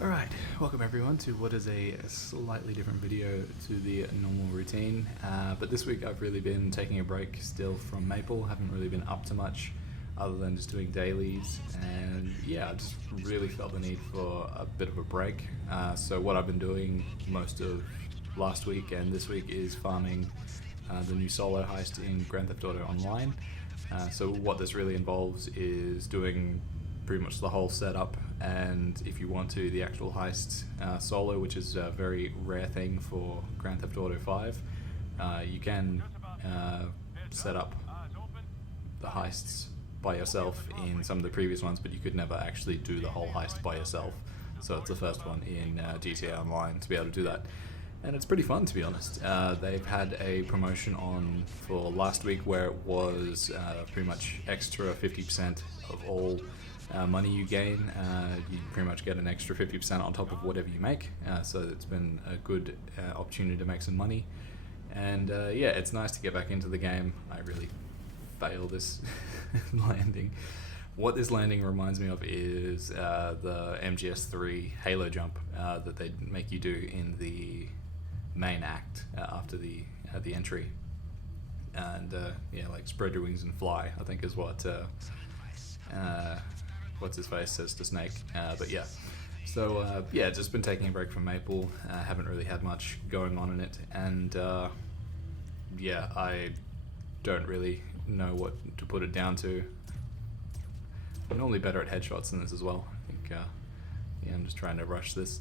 Alright, welcome everyone to what is a slightly different video to the normal routine, but this week I've really been taking a break still from Maple, haven't really been up to much other than just doing dailies, and yeah, I just really felt the need for a bit of a break. So what I've been doing most of last week and this week is farming the new solo heist in Grand Theft Auto Online. So what this really involves is doing pretty much the whole setup, and if you want to, the actual heist solo, which is a very rare thing for Grand Theft Auto 5. You can set up the heists by yourself in some of the previous ones, but you could never actually do the whole heist by yourself. So it's the first one in GTA Online to be able to do that. And it's pretty fun, to be honest. They've had a promotion on for last week where it was pretty much extra 50% of all money you gain. You pretty much get an extra 50% on top of whatever you make. So it's been a good opportunity to make some money. And yeah, it's nice to get back into the game. I really fail this landing. What this landing reminds me of is the MGS3 Halo jump that they make you do in the main act after the entry, and yeah, like spread your wings and fly, I think is what what's his face says to Snake. But yeah, so yeah, just been taking a break from Maple. Haven't really had much going on in it, and yeah, I don't really know what to put it down to. I'm normally better at headshots than this as well. I think yeah, I'm just trying to rush this,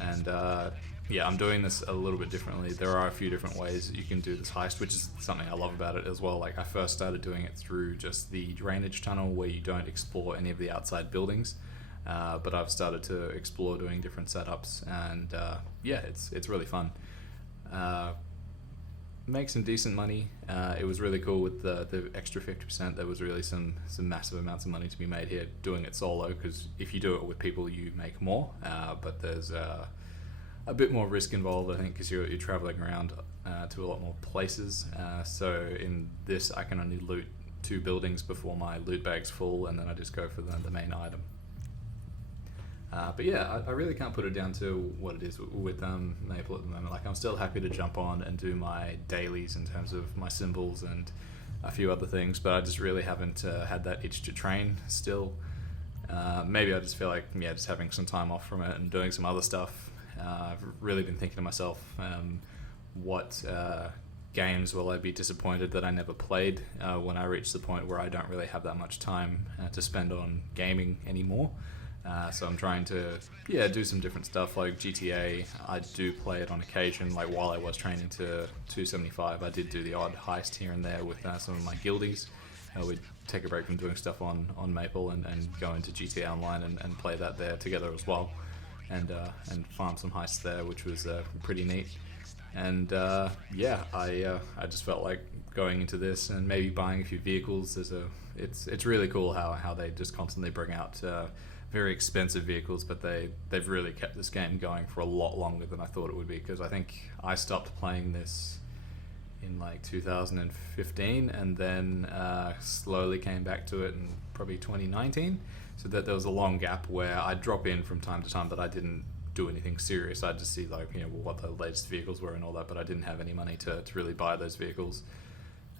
and yeah, I'm doing this a little bit differently. There are a few different ways you can do this heist, which is something I love about it as well. Like, I first started doing it through just the drainage tunnel where you don't explore any of the outside buildings, but I've started to explore doing different setups, and yeah, it's really fun. Make some decent money. It was really cool with the extra 50%. There was really some massive amounts of money to be made here doing it solo, because if you do it with people you make more, but there's a bit more risk involved, I think, because you're traveling around to a lot more places. So in this, I can only loot 2 buildings before my loot bag's full, and then I just go for the main item. But yeah, I really can't put it down to what it is with Maple at the moment. Like, I'm still happy to jump on and do my dailies in terms of my symbols and a few other things, but I just really haven't had that itch to train still. Maybe I just feel like, yeah, just having some time off from it and doing some other stuff. I've really been thinking to myself, what games will I be disappointed that I never played when I reach the point where I don't really have that much time to spend on gaming anymore. So I'm trying to, yeah, do some different stuff. Like GTA, I do play it on occasion. Like, while I was training to 275, I did do the odd heist here and there with some of my guildies. We'd take a break from doing stuff on Maple and go into GTA Online and play that there together as well. And farm some heists there, which was pretty neat. And yeah, I just felt like going into this and maybe buying a few vehicles. It's really cool how they just constantly bring out very expensive vehicles, but they've really kept this game going for a lot longer than I thought it would be, because I think I stopped playing this in like 2015, and then slowly came back to it in probably 2019. So that there was a long gap where I'd drop in from time to time, but I didn't do anything serious. I'd just see, like, you know, what the latest vehicles were and all that, but I didn't have any money to really buy those vehicles.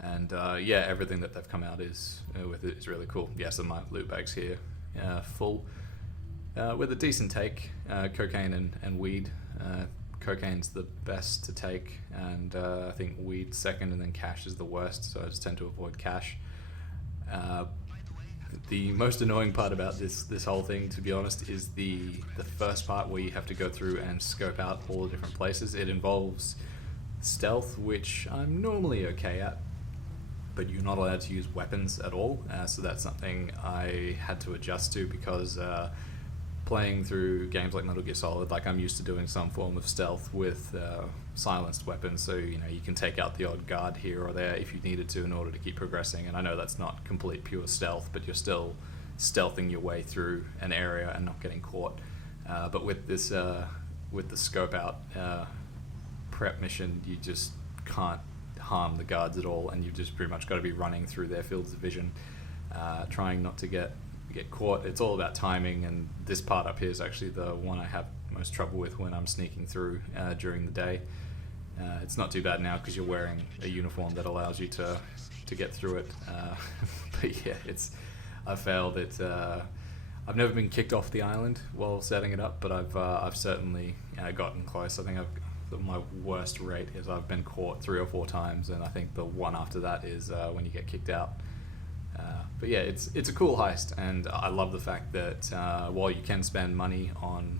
And yeah, everything that they've come out is with it is really cool. Yeah, so my loot bag's here full with a decent take. Cocaine and weed. Cocaine's the best to take, and I think weed's second, and then cash is the worst, so I just tend to avoid cash. The most annoying part about this whole thing, to be honest, is the first part where you have to go through and scope out all the different places. It involves stealth, which I'm normally okay at, but you're not allowed to use weapons at all, so that's something I had to adjust to, because playing through games like Metal Gear Solid, like, I'm used to doing some form of stealth with silenced weapons, so you know, you can take out the odd guard here or there if you needed to in order to keep progressing. And I know that's not complete pure stealth, but you're still stealthing your way through an area and not getting caught. But with this with the scope out prep mission, you just can't harm the guards at all, and you've just pretty much got to be running through their fields of vision, trying not to get get caught, it's all about timing, and this part up here is actually the one I have most trouble with when I'm sneaking through during the day. It's not too bad now because you're wearing a uniform that allows you to get through it. But yeah, I failed it. I've never been kicked off the island while setting it up, but I've certainly gotten close. I think my worst rate is I've been caught 3 or 4 times, and I think the one after that is when you get kicked out. But yeah, it's a cool heist, and I love the fact that while you can spend money on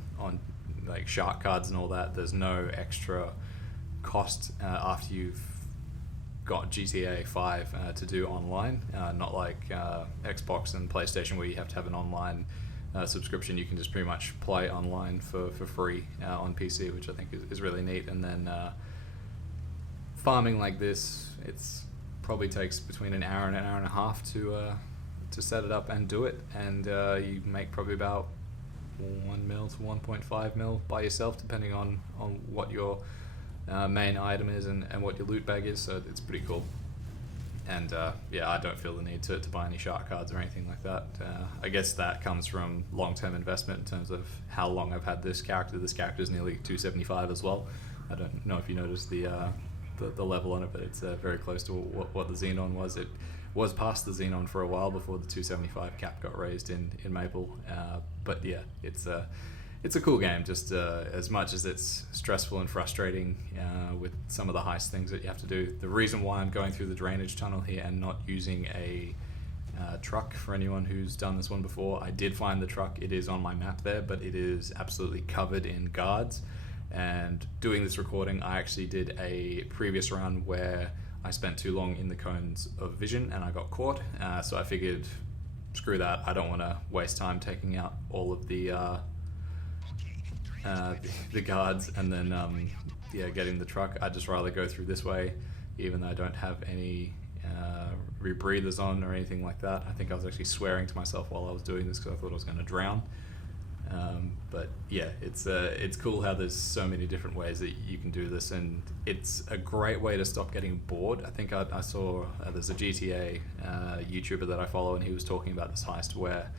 like shark cards and all that, there's no extra cost after you've got GTA 5 to do online, not like Xbox and PlayStation where you have to have an online subscription. You can just pretty much play online for free on PC, which I think is really neat. And then farming like this, it's probably takes between an hour and a half to set it up and do it, and you make probably about 1 mil to 1.5 mil by yourself, depending on what your main item is and what your loot bag is. So it's pretty cool. And yeah, I don't feel the need to buy any shark cards or anything like that. I guess that comes from long-term investment in terms of how long I've had this character. This character is nearly 275 as well. I don't know if you noticed the level on it, but it's very close to what the Xenon was. It was past the Xenon for a while before the 275 cap got raised in Maple. But yeah, it's a cool game, just as much as it's stressful and frustrating with some of the heist things that you have to do. The reason why I'm going through the drainage tunnel here and not using a truck, for anyone who's done this one before, I did find the truck. It is on my map there, but it is absolutely covered in guards. And doing this recording, I actually did a previous run where I spent too long in the cones of vision and I got caught. So I figured, screw that, I don't want to waste time taking out all of the guards and then getting the truck. I'd just rather go through this way, even though I don't have any rebreathers on or anything like that. I think I was actually swearing to myself while I was doing this because I thought I was going to drown. But yeah, it's cool how there's so many different ways that you can do this, and it's a great way to stop getting bored. I think I saw there's a GTA YouTuber that I follow, and he was talking about this heist where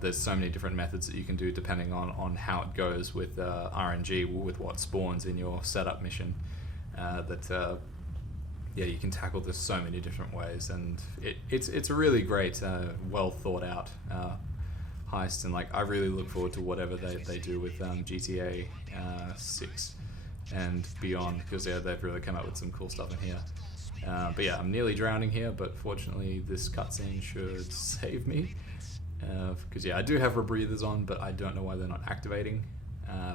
there's so many different methods that you can do depending on how it goes with RNG, with what spawns in your setup mission, you can tackle this so many different ways, and it's a really great, well thought out heist, and like I really look forward to whatever they do with GTA 6 and beyond, because they've really come up with some cool stuff in here. But yeah, I'm nearly drowning here, but fortunately this cutscene should save me. Because I do have rebreathers on, but I don't know why they're not activating.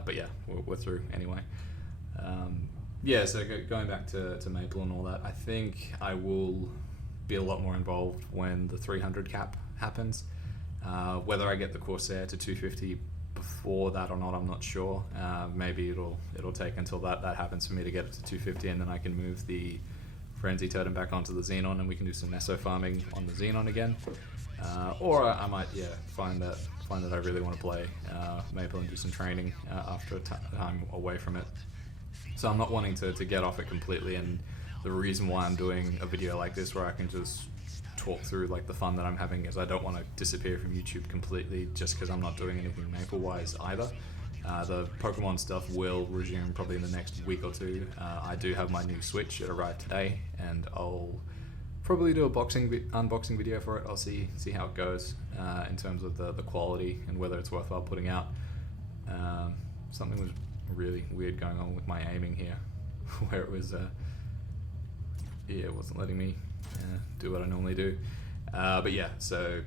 But yeah, we're through anyway. So going back to Maple and all that, I think I will be a lot more involved when the 300 cap happens. Whether I get the Corsair to 250 before that or not, I'm not sure. Maybe it'll take until that happens for me to get it to 250, and then I can move the Frenzy Totem back onto the Xenon, and we can do some Meso farming on the Xenon again. Or I might find that I really want to play Maple and do some training after a time away from it. So I'm not wanting to get off it completely, and the reason why I'm doing a video like this where I can just talk through like the fun that I'm having is I don't want to disappear from YouTube completely just because I'm not doing anything Maple wise either. The Pokemon stuff will resume probably in the next week or two. I do have my new Switch. It arrived today, and I'll probably do a unboxing video for it. I'll see how it goes in terms of the quality and whether it's worthwhile putting out. Something was really weird going on with my aiming here, where it was it wasn't letting me do what I normally do. But yeah, so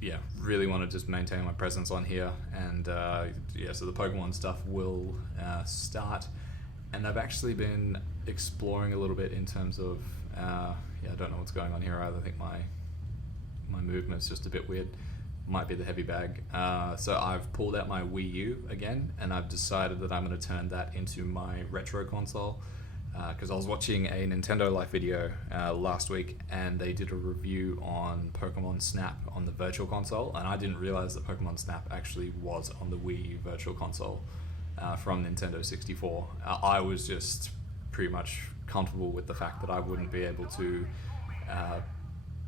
yeah, really want to just maintain my presence on here, and so the Pokemon stuff will start, and I've actually been exploring a little bit in terms of I don't know what's going on here either. I think my movement's just a bit weird. Might be the heavy bag. So I've pulled out my Wii U again, and I've decided that I'm going to turn that into my retro console, because I was watching a Nintendo Life video last week, and they did a review on Pokemon Snap on the Virtual Console, and I didn't realize that Pokemon Snap actually was on the Wii U Virtual Console from Nintendo 64. I was just pretty much comfortable with the fact that I wouldn't be able to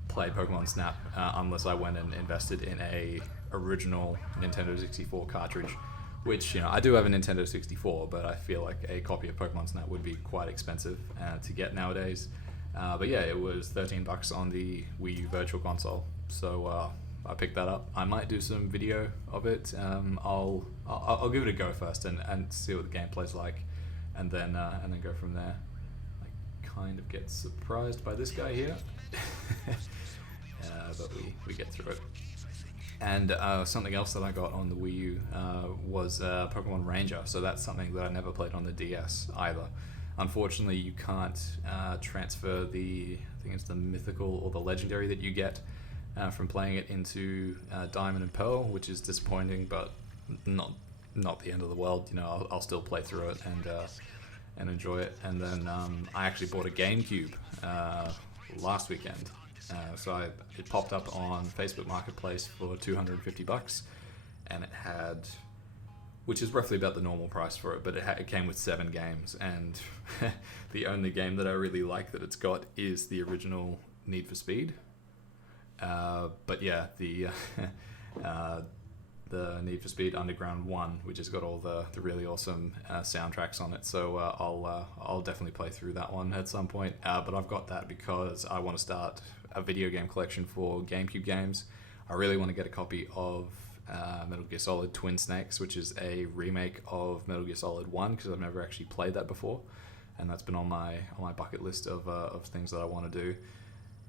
play Pokemon Snap unless I went and invested in a original Nintendo 64 cartridge, which, you know, I do have a Nintendo 64, but I feel like a copy of Pokemon Snap would be quite expensive to get nowadays. But yeah, it was $13 on the Wii U Virtual Console, so I picked that up. I might do some video of it. I'll give it a go first and see what the gameplay's like, and then go from there. I kind of get surprised by this guy here, but we get through it. And something else that I got on the Wii U was Pokemon Ranger. So that's something that I never played on the DS either. Unfortunately, you can't transfer I think it's the mythical or the legendary that you get from playing it into Diamond and Pearl, which is disappointing, but not the end of the world. You know, I'll still play through it and enjoy it. And then I actually bought a GameCube last weekend. So it popped up on Facebook Marketplace for $250, and it had, which is roughly about the normal price for it, but it came with 7 games, and the only game that I really like that it's got is the original Need for Speed. But yeah, the Need for Speed Underground 1, which has got all the really awesome soundtracks on it. So I'll definitely play through that one at some point. But I've got that because I want to start a video game collection for GameCube games. I really want to get a copy of Metal Gear Solid Twin Snakes, which is a remake of Metal Gear Solid 1, because I've never actually played that before, and that's been on my bucket list of things that I want to do.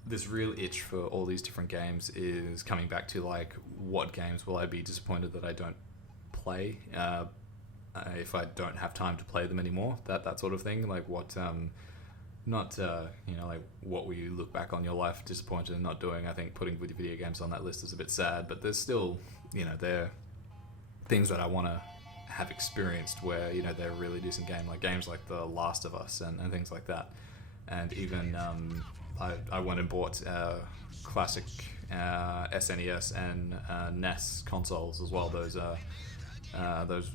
This real itch for all these different games is coming back to, like, what games will I be disappointed that I don't play if I don't have time to play them anymore, that sort of thing. Like, what like, what will you look back on your life disappointed in not doing? I think putting video games on that list is a bit sad, but there's still, you know, they're things that I want to have experienced where, you know, they're a really decent game, like games like The Last of Us and things like that. And even I went and bought classic SNES and NES consoles as well. Those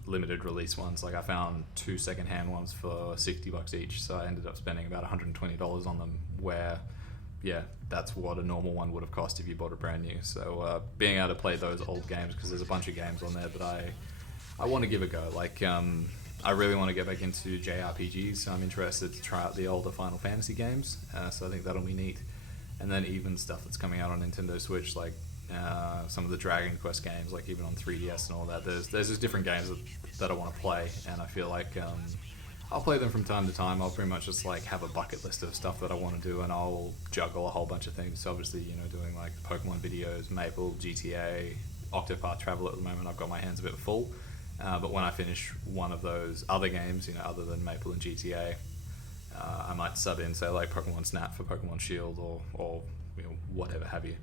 limited release ones. Like, I found 2 secondhand ones for $60 each, so I ended up spending about $120 on them, where, yeah, that's what a normal one would have cost if you bought it brand new. So being able to play those old games, because there's a bunch of games on there that I want to give a go. Like, I really want to get back into JRPGs, so I'm interested to try out the older Final Fantasy games, so I think that'll be neat. And then even stuff that's coming out on Nintendo Switch, like some of the Dragon Quest games, like even on 3DS and all that. There's just different games that I want to play, and I feel like I'll play them from time to time. I'll pretty much just, like, have a bucket list of stuff that I want to do, and I'll juggle a whole bunch of things. So obviously, you know, doing like Pokemon videos, Maple, GTA, Octopath Traveler at the moment, I've got my hands a bit full. But when I finish one of those other games, you know, other than Maple and GTA, I might sub in, say, like Pokemon Snap for Pokemon Shield or you know, whatever have you.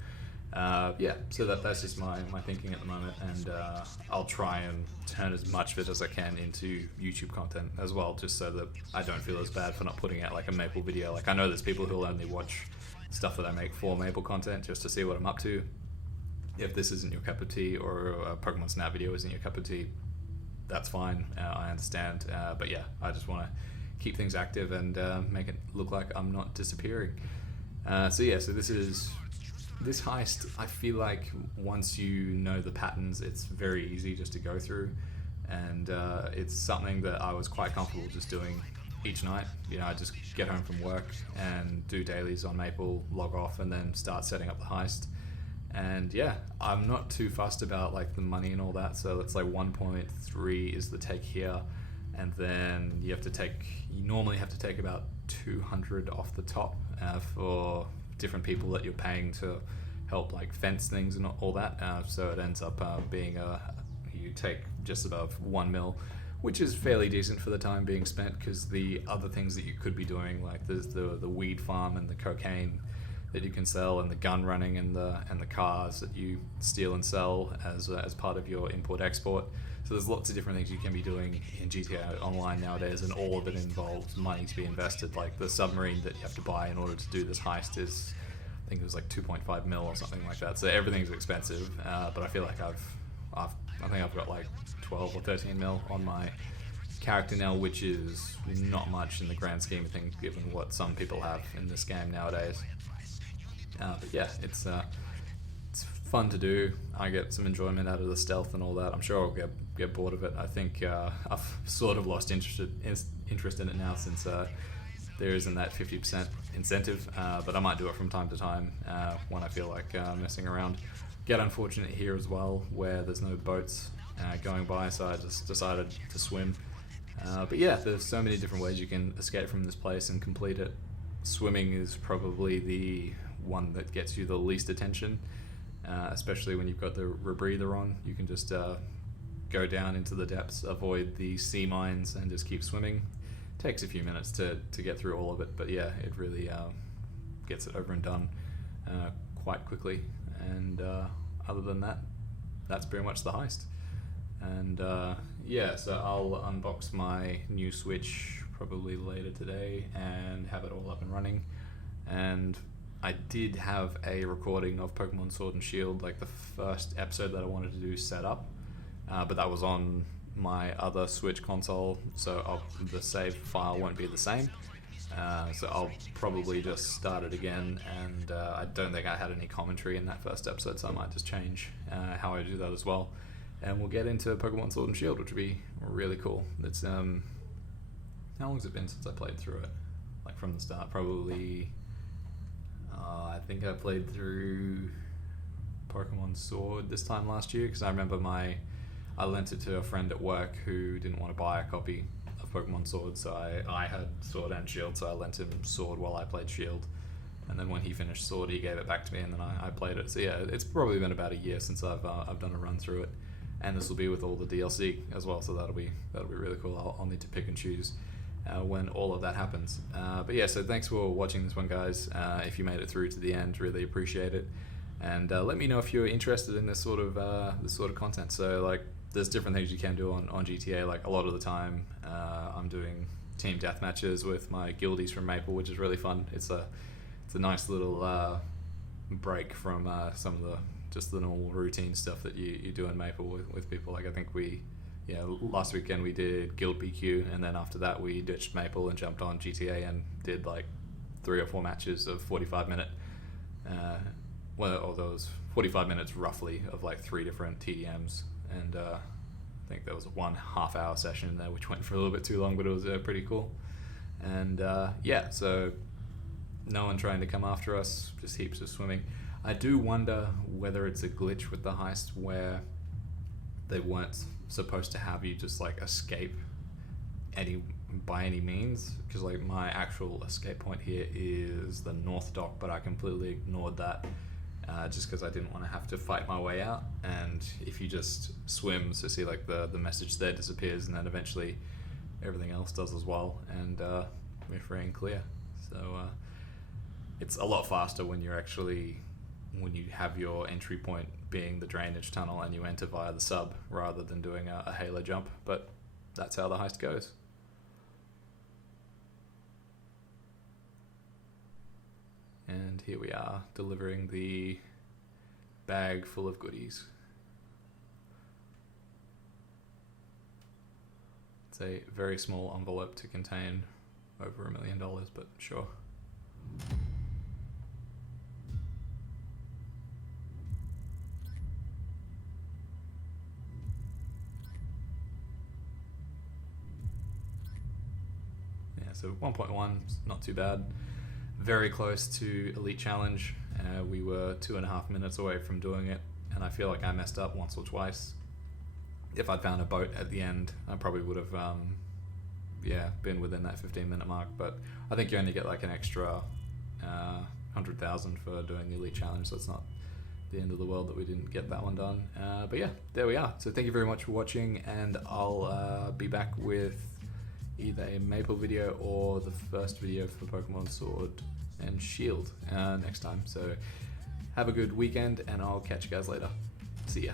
Yeah, so that's just my thinking at the moment, and I'll try and turn as much of it as I can into YouTube content as well, just so that I don't feel as bad for not putting out like a Maple video. Like, I know there's people who'll only watch stuff that I make for Maple content just to see what I'm up to. If this isn't your cup of tea, or a Pokemon Snap video isn't your cup of tea, that's fine. I understand. But yeah, I just want to keep things active and make it look like I'm not disappearing. So this heist, I feel like once you know the patterns, it's very easy just to go through, and it's something that I was quite comfortable just doing each night. You know, I just get home from work and do dailies on Maple, log off, and then start setting up the heist. And yeah, I'm not too fussed about like the money and all that. So it's like 1.3 is the take here, and then you normally have to take about 200 off the top for different people that you're paying to help like fence things and all that. So it ends up being you take just above 1 mil, which is fairly decent for the time being spent, because the other things that you could be doing, like there's the weed farm and the cocaine that you can sell, and the gun running and the cars that you steal and sell as part of your import-export. So there's lots of different things you can be doing in GTA Online nowadays, and all of it involves money to be invested. Like the submarine that you have to buy in order to do this heist is, I think it was like 2.5 mil or something like that. So everything's expensive, but I feel like I think I've got like 12 or 13 mil on my character now, which is not much in the grand scheme of things, given what some people have in this game nowadays. But yeah, it's fun to do. I get some enjoyment out of the stealth and all that. I'm sure I'll get bored of it. I think I've sort of lost interest in it now since there isn't that 50% incentive, but I might do it from time to time when I feel like messing around. Get unfortunate here as well where there's no boats going by, so I just decided to swim. But yeah, there's so many different ways you can escape from this place and complete it. Swimming is probably the one that gets you the least attention, especially when you've got the rebreather on. You can just go down into the depths, avoid the sea mines, and just keep swimming. Takes a few minutes to get through all of it, but yeah, it really gets it over and done quite quickly. And other than that, that's pretty much the heist. And yeah, so I'll unbox my new Switch probably later today and have it all up and running. And I did have a recording of Pokemon Sword and Shield, like the first episode that I wanted to do, set up, but that was on my other Switch console, so the save file won't be the same. So I'll probably just start it again, and I don't think I had any commentary in that first episode, so I might just change how I do that as well. And we'll get into Pokemon Sword and Shield, which would be really cool. It's how long has it been since I played through it? Like from the start, probably. I think I played through Pokemon Sword this time last year, because I remember I lent it to a friend at work who didn't want to buy a copy of Pokemon Sword, so I had Sword and Shield, so I lent him Sword while I played Shield. And then when he finished Sword, he gave it back to me, and then I played it. So yeah, it's probably been about a year since I've done a run through it. And this will be with all the DLC as well, so that'll be really cool. I'll need to pick and choose when all of that happens. But yeah, so thanks for watching this one, guys. If you made it through to the end, really appreciate it. And let me know if you're interested in this sort of content. So like, there's different things you can do on GTA. Like a lot of the time, I'm doing team deathmatches with my guildies from Maple, which is really fun. It's a nice little break from some of the normal routine stuff that you do in Maple with people. Like I think last weekend we did Guild PQ, and then after that we ditched Maple and jumped on GTA and did like 3 or 4 matches of 45-minute. Or those 45 minutes roughly of like 3 different TDMs, and I think there was one half-hour session in there which went for a little bit too long, but it was pretty cool. And yeah, so no one trying to come after us, just heaps of swimming. I do wonder whether it's a glitch with the heist where they weren't supposed to have you just like escape by any means, because like my actual escape point here is the North Dock, but I completely ignored that just because I didn't want to have to fight my way out. And if you just swim, so see like the message there disappears, and then eventually everything else does as well, and we're free and clear. So it's a lot faster when you have your entry point being the drainage tunnel and you enter via the sub rather than doing a halo jump, but that's how the heist goes. And here we are, delivering the bag full of goodies. It's a very small envelope to contain over $1 million, but sure. So 1.1, not too bad. Very close to Elite Challenge. We were 2.5 minutes away from doing it, and I feel like I messed up once or twice. If I'd found a boat at the end, I probably would have been within that 15-minute mark, but I think you only get like an extra 100,000 for doing the Elite Challenge, so it's not the end of the world that we didn't get that one done. But yeah, there we are. So thank you very much for watching, and I'll be back with either a Maple video or the first video for Pokemon Sword and Shield next time. So have a good weekend, and I'll catch you guys later. See ya.